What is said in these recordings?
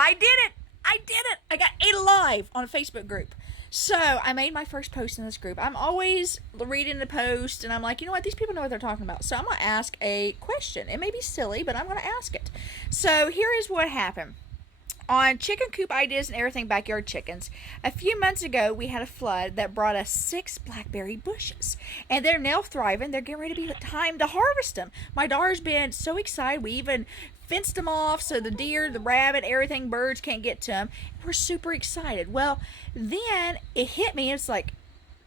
I did it. I did it. I got ate alive on a Facebook group. So I made my first post in this group. I'm always reading the post and I'm like, you know what? These people know what they're talking about. So I'm going to ask a question. It may be silly, but I'm going to ask it. So here is what happened. On chicken coop ideas and everything backyard chickens, a few months ago we had a flood that brought us 6 blackberry bushes, and they're now thriving. They're getting ready to be time to harvest them. My daughter's been so excited. We even fenced them off so the deer, the rabbit, everything, birds can't get to them. We're super excited. Well, then it hit me. It's like,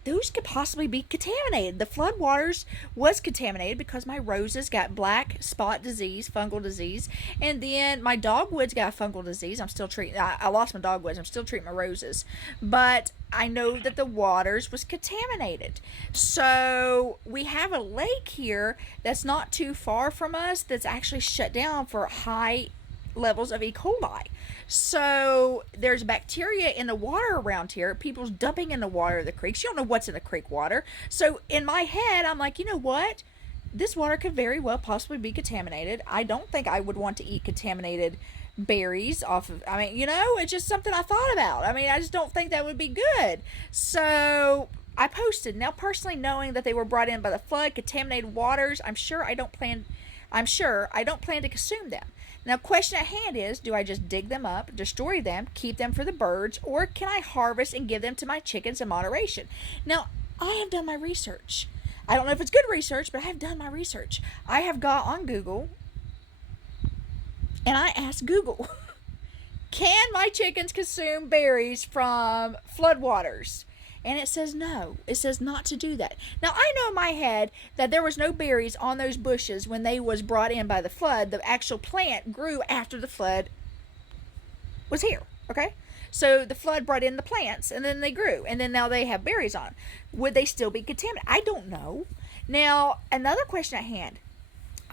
those could possibly be contaminated. The flood waters was contaminated because my roses got black spot disease, fungal disease, and then my dogwoods got fungal disease. I'm still treating. I lost my dogwoods. I'm still treating my roses, but I know that the waters was contaminated. So we have a lake here that's not too far from us that's actually shut down for high levels of E. coli. So there's bacteria in the water around here. People's dumping in the water of the creeks. You don't know what's in the creek water. So in my head, I'm like, you know what? This water could very well possibly be contaminated. I don't think I would want to eat contaminated berries off of, I mean, you know, it's just something I thought about. I mean, I just don't think that would be good. So I posted. Now, personally, knowing that they were brought in by the flood, contaminated waters, I'm sure I don't plan to consume them. Now, question at hand is, do I just dig them up, destroy them, keep them for the birds, or can I harvest and give them to my chickens in moderation? Now, I have done my research. I don't know if it's good research, but I have done my research. I have got on Google, and I asked Google, can my chickens consume berries from floodwaters? And it says no. It says not to do that. Now, I know in my head that there was no berries on those bushes when they was brought in by the flood. The actual plant grew after the flood was here, okay? So the flood brought in the plants, and then they grew, and then now they have berries on. Would they still be contaminated? I don't know. Now, another question at hand.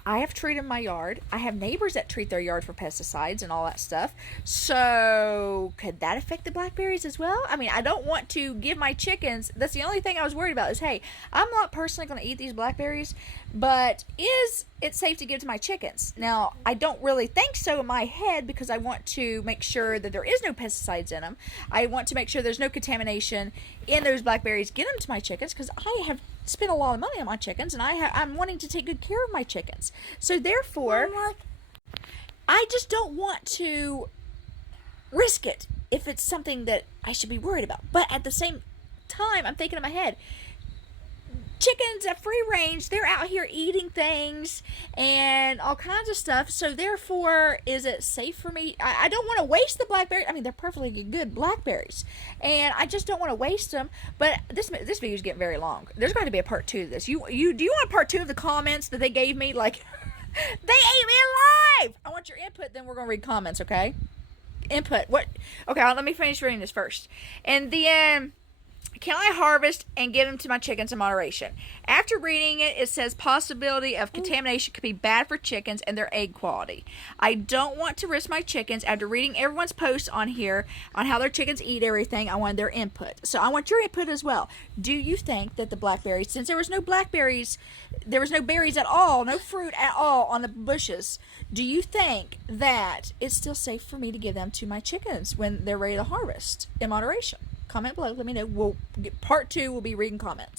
I have treated my yard. I have neighbors that treat their yard for pesticides and all that stuff. So could that affect the blackberries as well? I mean, I don't want to give my chickens, that's the only thing I was worried about is, hey, I'm not personally going to eat these blackberries, but is it safe to give to my chickens? Now, I don't really think so in my head because I want to make sure that there is no pesticides in them. I want to make sure there's no contamination in those blackberries. Get them to my chickens because I have spent a lot of money on my chickens, and I'm wanting to take good care of my chickens. So therefore, I just don't want to risk it if it's something that I should be worried about. But at the same time, I'm thinking in my head, chickens at free range, they're out here eating things and all kinds of stuff. So therefore, is it safe for me? I don't want to waste the blackberries. I mean, they're perfectly good blackberries, and I just don't want to waste them. But this video is getting very long. There's got to be a part 2 of this. Do you want a part 2 of the comments that they gave me? Like, they ate me alive. I want your input. Then we're gonna read comments. Okay? Input. What? Okay. Let me finish reading this first, and then. Can I harvest and give them to my chickens in moderation? After reading it, it says possibility of contamination could be bad for chickens and their egg quality. I don't want to risk my chickens. After reading everyone's posts on here on how their chickens eat everything, I want their input. So I want your input as well. Do you think that the blackberries, since there was no blackberries, there was no berries at all, no fruit at all on the bushes, do you think that it's still safe for me to give them to my chickens when they're ready to harvest in moderation? Comment below. Let me know. Part 2 will be reading comments.